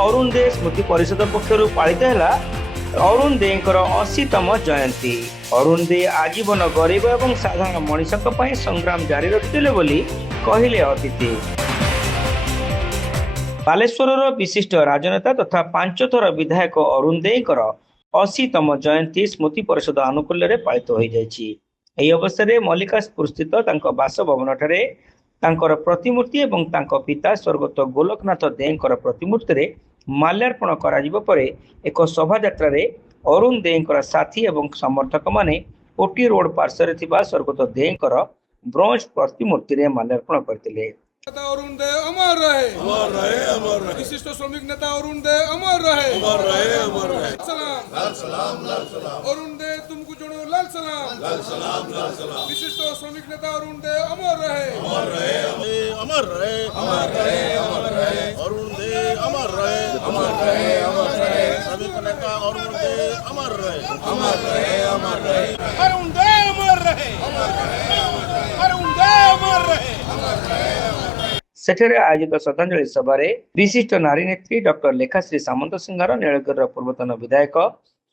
अरुण दे स्मृति परिषद पक्षर पालित है अरुण देकर 80तम जयंती। अरुण दे आजीवन गरीब और साधारण मनीषक संग्राम जारी रखिते बोली कहले अतिथि। बालेश्वर विशिष्ट राजनेता तथा 5 थर विधायक अरुण देकर 80तम जयंती स्मृति परिषद आनुकूल्य पालित हो जाए। अवसर में मल्लिकापुर स्थित बासभवन ठारे प्रतिमूर्ति और पिता स्वर्गत गोलकनाथ देकर प्रतिमूर्ति रे माल्यार्पण करा एक शोभा यात्रा रे अरुण देकर साथी और समर्थक माने ओटी रोड पार्श्व स्वर्गत देकर ब्रोंज प्रतिमूर्ति रे माल्यार्पण करथिले। अरुण दे अमर रहे, अमर रहे, अमर रहे। विशिष्ट श्रमिक नेता अरुण दे अमर रहे, अमर रहे, अमर रहे। सलाम, लाल सलाम, लाल सलाम। अरुण दे तुमको जोड़ो लाल सलाम, लाल सलाम, लाल सलाम। विशिष्ट श्रमिक नेता अरुण दे अमर रहे, अमर रहे, अमर रहे, अमर रहे, अमर रहे। अरुण दे अमर रहे, अमर रहे, अमर रहे। श्रमिक नेता अरुण दे अमर रहे, अमर रहे, अमर रहे। अरुण दे अमर रहे, अमर रहे, अरुण दे अमर रहे, अमर रहे। सेठरे आयोजित श्रद्धांजलि सभा विशिष्ट नारी नेत्री डॉक्टर लेखाश्री सामंत सिंहार, नीलगिरी पूर्वतन विधायक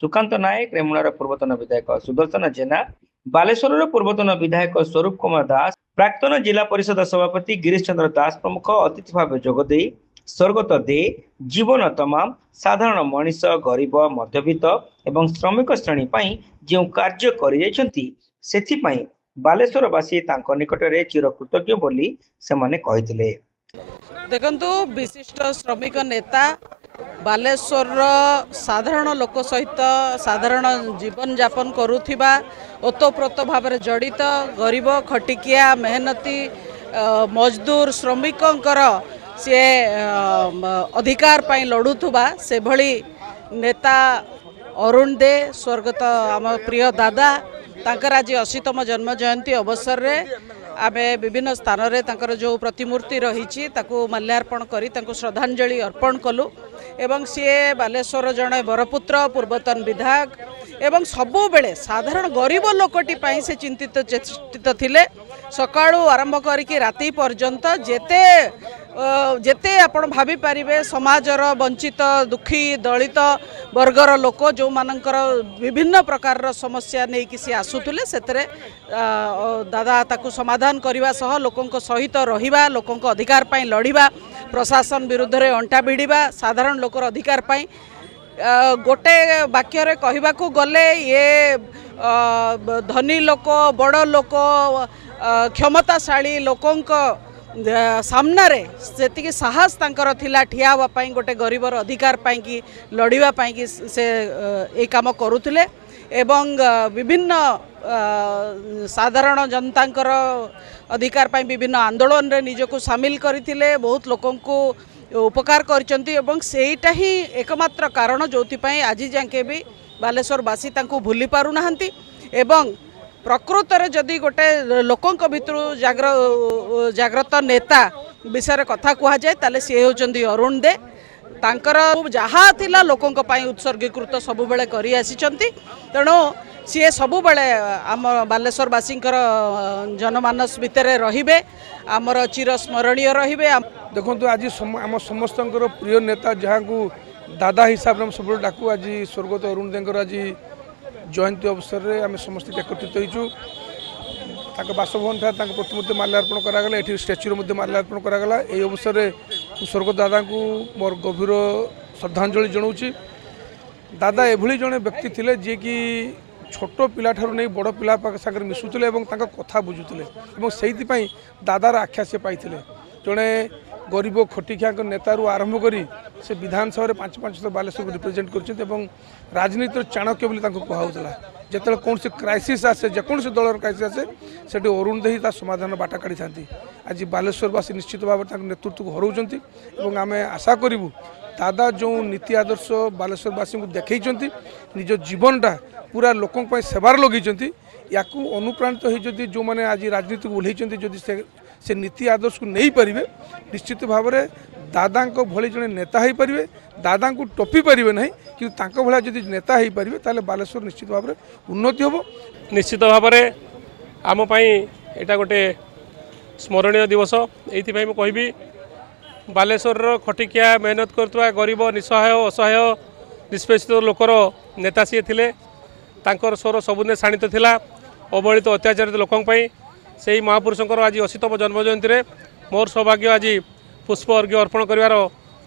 सुकांत नायक, रेमुणार पूर्वतन विधायक सुदर्शन जेना, बालेश्वर पूर्वतन विधायक स्वरूप कुमार दास, प्राक्तन जिला परिषद सभापति गिरीश चंद्र दास प्रमुख अतिथि भाव जोगदे स्वर्गत दे जीवन तमाम साधारण मनीष गरीब मध्यवित्त एवं श्रमिक श्रेणी जो कार्य कर बालेश्वरवासी निकट में चिरकृतज्ञ बोली सेमाने कहिथिले। देखंतु विशिष्ट श्रमिक नेता बालेश्वर साधारण लोक सहित साधारण जीवन यापन करुथिबा ओतप्रोत भाव में जड़ित गरीब खटिकिया मेहनती मजदूर श्रमिकंकर से अधिकार पाई लड़ुथुबा से भली नेता अरुण दे स्वर्गत आम प्रिय दादा तांकर आज 80तम जन्म जयंती अवसर रे आमे विभिन्न स्थान रे तांकर जो प्रतिमूर्ति रही माल्यार्पण करी तांको श्रद्धांजलि अर्पण कलु एवं सी बालेश्वर जड़े बरपुत्र पूर्वतन विधायक एवं सबु बेले साधारण गरीब लोकटी पाई से चिंतित चेष्टित थिले। सकाळू आरंभ करिकी राति पर्यंत जेते जेते आपण भाभी पारिबे समाजर वंचित दुखी दलित वर्गर लोक जो मानकर विभिन्न प्रकार समस्या नहीं कि सी आसुले से दादा ताकू समाधान करने सह लोकों सहित रहिबा लोकों अधिकार पाई लड़िबा प्रशासन विरुद्ध रे अंटा भिड़िबा साधारण लोकर अधिकार पाई गोटे वाक्य रे कहबाकू गले ये धनी लोक बड़ लोक क्षमताशाली लोकों सामना रे सेतिकी साहस तांकर थिला ठिया हवा पई गोटे गरीबर अधिकार पई कि लड़िबा पई कि से ए काम करुथिले एवं विभिन्न साधारण जनतांकर अधिकार पई विभिन्न आंदोलन रे निजको शामिल करथिले बहुत लोकों को उपकार करचंती एवं सेईटा ही एकमात्र कारण जोथि पई आज जाके भी बालेश्वर वासी तांको भूली पारु नाहंती एवं प्रकृत में जदि गोटे लोकों भितर जाग्रत नेता विषय कथा कहुए ताले सी होचंदी अरुण दे तांकर जहाँ थिला लोकों उत्सर्गीकृत सबु बेले करि आसिचंती तेणु सी सबु बेले आम बालेश्वरवासी जनमानस भितर रहिबे आमर चिरस्मरणीय रहिबे। देखो आज आम समस्त प्रिय नेता जहाँ को दादा हिसाब से सब डाकू आज स्वर्गत अरुण देकर आज जयंती अवसर में आम समस्त एकत्रित होता बासभवन ठार प्रतिमूर्ति माल्यार्पण करागला ये स्टाच्यू माल्यार्पण करागला। ये अवसर में स्वर्गत दादा को मोर गभीर श्रद्धांजलि जनाऊँगी। दादा एभली जड़े व्यक्ति थे जी कि छोट पिला ठार नहीं बड़ पिला सागर मिशुले कथा बुझुले से दादार आख्या से पाई जड़े गरीब खटिकिया नेतारू आरंभ करी से विधानसभा 5-5 थर बालेश्वर को रिप्रेजेंट कर राजनीतिर चाणक्य बोली कहला जिते कौन से क्राइसिस आसे जेकोसी दलर क्राइसिस आसे से अरुण दे ही समाधान बाटा काढ़ी था। आज बालेश्वरवासी निश्चित भाव नेतृत्व को हराउंट आम आशा करूँ दादा जो नीति आदर्श बालेश्वरवासी को देखई निज जीवनटा पूरा लोकों सेवार लगे या अनुप्राणित हो जो मैंने आज राजनीति को ओह्लैंट जदि से नीति आदर्श को नहीं पारे निश्चित भाव में दादा भली जड़े नेता हो पारे दादा को टपी पारे ना कि भाया जदि नेता हो पारे ताले बालेश्वर निश्चित भाव में उन्नति हम। निश्चित भाव में आम यहाँ गोटे स्मरणीय दिवस ये कहबी बालेश्वर खटिकिया मेहनत करथुवा गरीब निसहाय असहाय निष्पेषित लोकर नेता सी थिले तांकर स्वर सबुने शाणित थिला अवहेलित अत्याचारित लोकों पई सेही महापुरुषंकर आज 80तम जन्म जयंती रे मोर सौभाग्य आज पुष्प अर्घ्य अर्पण करिवार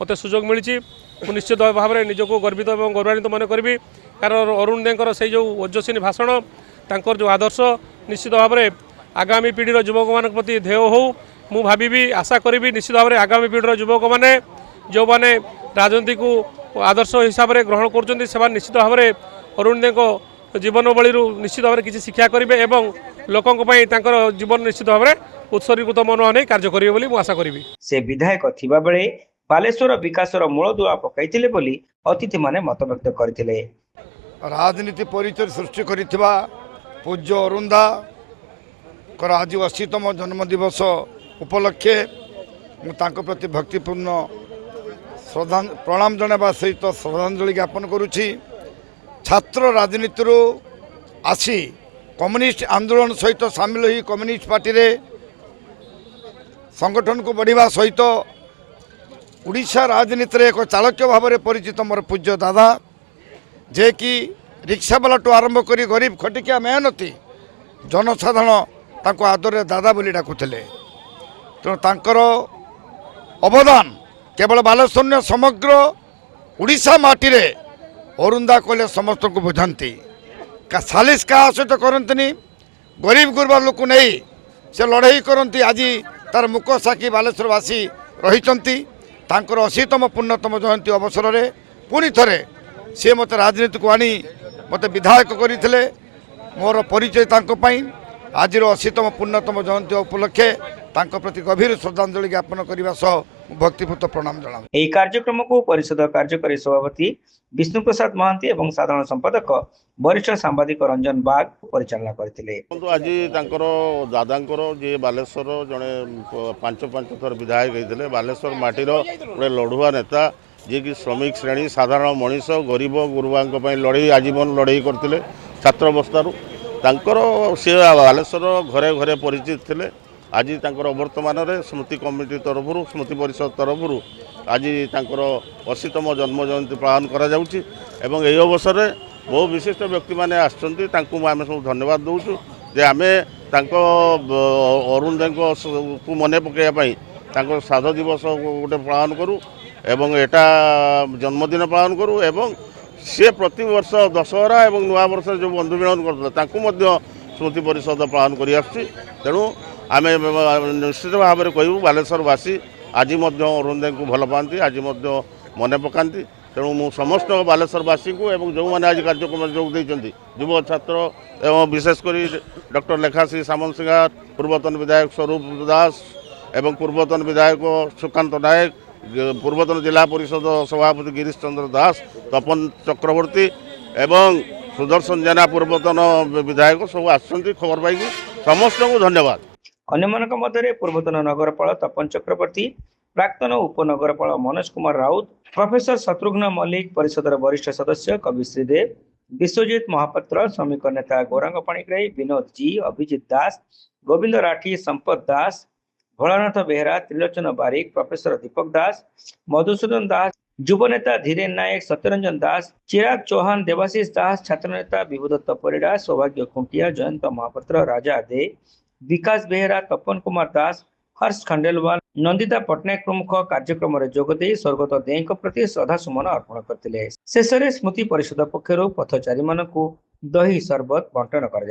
मते सुजोग मिलिछि। मु निश्चित भाव में निजको गर्वित और गौरवान्वित मन करी कारण अरुण देंकर से जो ओजस्विनी भाषण तांकर जो आदर्श निश्चित भाव में आगामी पीढ़ीर युवक मान प्रति ध्येय हो मु भावी आशा करी निश्चित भाव में आगामी पीढ़ीर युवक मैंने जो मैंने राजनीति को आदर्श हिसाब से ग्रहण कर निश्चित भाव में अरुण देंको जीवनवली निश्चित भाव में किसी शिक्षा करेंगे और लोकों जीवन निश्चित भाव में उत्सर्गीकृत मनोभाव नहीं कार्य करेंगे बोली आशा करी। से विधायक थिबा बेले बालेश्वर विकासर मूलदुआ पकाइथिले बोली अतिथि माने मत व्यक्त करथिले। राजनीति परिचय सृष्टि करिथिबा पूज्य अरुणदा कर आज 80तम जन्म दिवस उपलक्षे तांको प्रति भक्तिपूर्ण प्रणाम जनाबा सहित श्रद्धांजलि ज्ञापन करुछि। छात्र राजनीति आसी कम्युनिस्ट आंदोलन सहित सामिल होई कम्युनिस्ट पार्टी रे संगठन को बढ़िया सहित उड़ीसा राजनीति रे एक चाणक्य भाव में परिचित मोर पूज्य दादा जे कि रिक्सावाला टू आरंभ करी गरीब खटिकिया मेहनती जनसाधारण तांको आदर दादा बोली डाकुଥିଲେ। तेणु तांकर अवदान केवल बालेश्वर समग्र उड़ीसा माटी रे अरुणदा कहले समस्त को बुझाती सालिश क्या सहित करती गरीब गुरबा लोक नहीं से लड़ाई करती आज तार मुख साक्षी बालेश्वरवासी रही तांकर 80तम पुण्यतम जयंती अवसर में पुणी थे सी मत राजनीति को आनी मत विधायक करते मोर परिचय आज 80तम पुण्यतम जयंती उपलक्षे तांको प्रति गभीर श्रद्धांजलि ज्ञापन करने सह भक्तिपूत प्रणाम जना। यह कार्यक्रम को परिषद कार्यकारी सभापति विष्णु प्रसाद महांती एवं साधारण संपादक वरिष्ठ सांबादिक रंजन बाग परिचालना करथिले। आज दादांकर जे बालेश्वर जड़े 5 थर विधायक होते बालेश्वर माटीर गोटे लड़ुआ नेता जी कि श्रमिक श्रेणी साधारण मनीष गरीब गुरुबा लड़े आजीवन लड़े करते छात्र अवस्था सी बालेश्वर घरे घरे परिचित थे। आज वर्तमान स्मृति कमिटी तरफ स्मृति परिषद तरफ आज 80तम जन्म जयंती पालन करा जाउछि एवं एही अवसर में बहु विशिष्ट व्यक्ति माने आछंती तांकु आमे सब धन्यवाद दउछु जे आमे तांको अरुण देंको को मने पकेया पई तांको साध दिवस गोटे पालन करू एवं एटा जन्मदिन पालन करू एवं से प्रति वर्ष दशहरा एवं नूआ वर्ष जो बंधु मिलन करथले तांकु मध्य स्मृति परिषद पालन करि आछि। तेणु आम निश्चित भाव में कहूँ बालेश्वरवासी आज अरुण देव को भल पाती आज मन पकाती। तेणु मु समस्त बालेश्वरवासी को एवं जो मैंने आज कार्यक्रम जोग देते युव छात्र एवं विशेषकर डॉक्टर लेखाश्री सामंत सिंगार पूर्वतन विधायक स्वरूप दास एवं पूर्वतन विधायक सुकांत नायक पूर्वतन जिला परिषद सभापति गिरीश चंद्र दास तपन चक्रवर्ती एवं सुदर्शन जेना पूर्वतन विधायक सब आसुँच खबर पाई समस्त को धन्यवाद। अन्यମାନଙ୍କ ମଧ୍ୟରେ ପୂର୍ବତନ ନଗରପାଳ ତପନ ଚକ୍ରବର୍ତ୍ତୀ प्राक्तन उपनगरपाल मनोज कुमार राउत प्रोफेसर शत्रुघ्न मल्लिक परिषदर वरिष्ठ सदस्य कवि श्रीदेव विश्वजित महापात्र श्रमिक नेता गौरांग पाणिग्राही विनोद जी अभिजित दास गोविंद राठी संपत दास भोलानाथ बेहरा त्रिलोचन बारिक प्रोफेसर दीपक दास मधुसूदन दास युव नेता धीरेन नायक सत्यरंजन दास चिराग चौहान देवाशीष दास छात्र नेता विभुदत्त परिडा सौभाग्य खुंटिया जयंत महापात्र राजा दे विकास बेहरा तपन कुमार दास हर्ष खंडेलवाल नंदिता पट्टनायक प्रमुख कार्यक्रम में जोगदे स्वर्गत दे प्रति श्रद्धा सुमन अर्पण करते। शेष में स्मृति परिषद पक्षर पथचारी मानक दही सरबत बंटन कर।